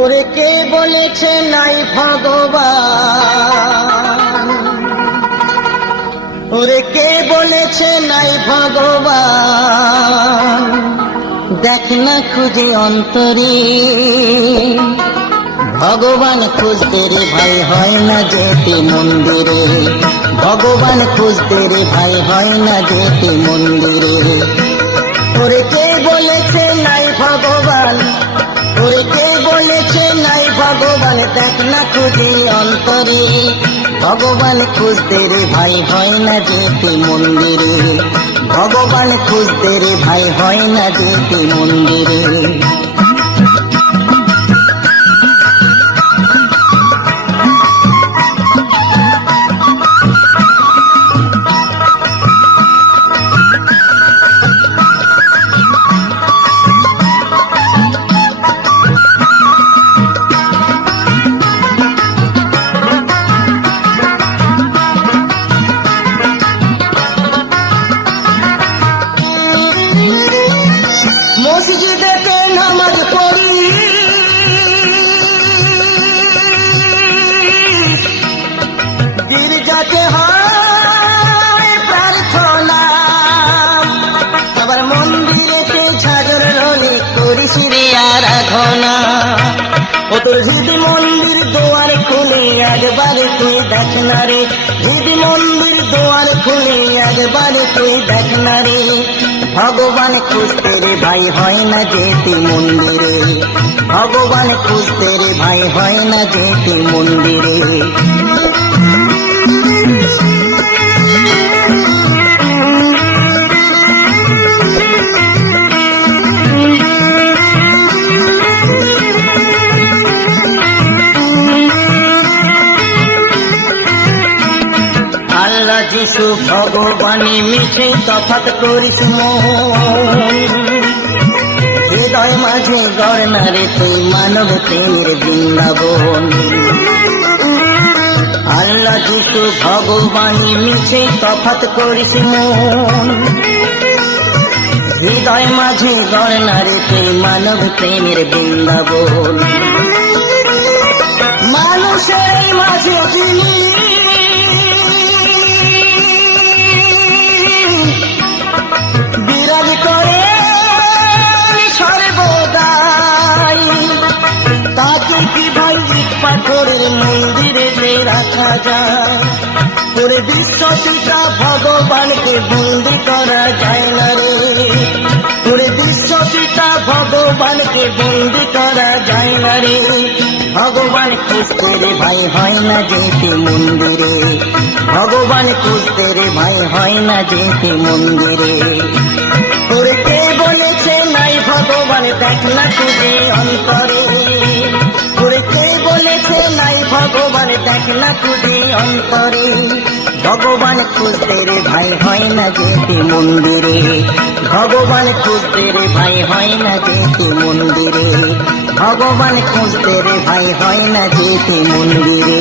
ওরে কে বলেছে নাই ভগবান, ওরে কে বলেছে নাই ভগবান, দেখ না খুঁজে অন্তরে। ভগবান খুঁজতে রে ভাই হয় না যেতে মন্দিরে, ভগবান খুঁজতে রে ভাই হয় না যেতে মন্দিরে। ওরে কে বলেছে নাই ভগবান, ওরে কে বলেছে নাই ভগবান, দেখ না খুঁজে অন্তরে। ভগবান খুঁজতে রে ভাই হয় না যেতে মন্দিরে, ভগবান খুঁজতে রে ভাই হয় না যেতে মন্দিরে। মসজিদেতে নামাজ পড়ি, গির্জাতে হয় প্রার্থনা, আবার মন্দিরেতে জাগরণে করিস রে আরাধনা। ও তোর হৃদ মন্দির দোয়ার খুলে একবার তুই দেখ না রে, হৃদ মন্দির দোয়ার খুলে একবার তুই দেখ না রে। ভগবান খুঁজতে রে ভাই হয় না যেতে মন্দিরে, ভগবান খুঁজতে রে ভাই হয় না যেতে মন্দিরে। আল্লাহ যিশু ভগবানী মিছে তফাৎ করিস মন, হৃদয় মাঝে গড় না রে তুই মানব প্রেমের বৃন্দাবন। আল্লাহ যিশু ভগবানী মিছে তফাৎ করিস মন, হৃদয় মাঝে গড় না রে তুই মানব প্রেমের বৃন্দাবন। মানুষের মাঝে তিনি বিরাজ করে সর্বদাই, তাকে কি ভাই পাথরের মন্দিরে রাখা যায়? পুরে বিশ্বপিতা ভগবানকে বন্দি করা যায় না রে, পুরে বিশ্বপিতা ভগবানকে বন্দি করা যায় না রে। ভগবান খুঁজতে রে ভাই হয় না যেতে মন্দিরে, ভগবান খুঁজতে রে ভাই হয় না যেতে মন্দিরে। তোরে কে বলেছে নাই ভগবান, দেখ না খুঁজে অন্তরে। তোরে কে বলেছে নাই ভগবান, দেখ না খুঁজে অন্তরে। ভগবান খুঁজতে রে ভাই হয় না যেতে মন্দিরে, ভগবান খুঁজতে রে ভাই হয় না যেতে মন্দিরে, ভগবান খুঁজতে রে ভাই হয় না যেতে মন্দিরে।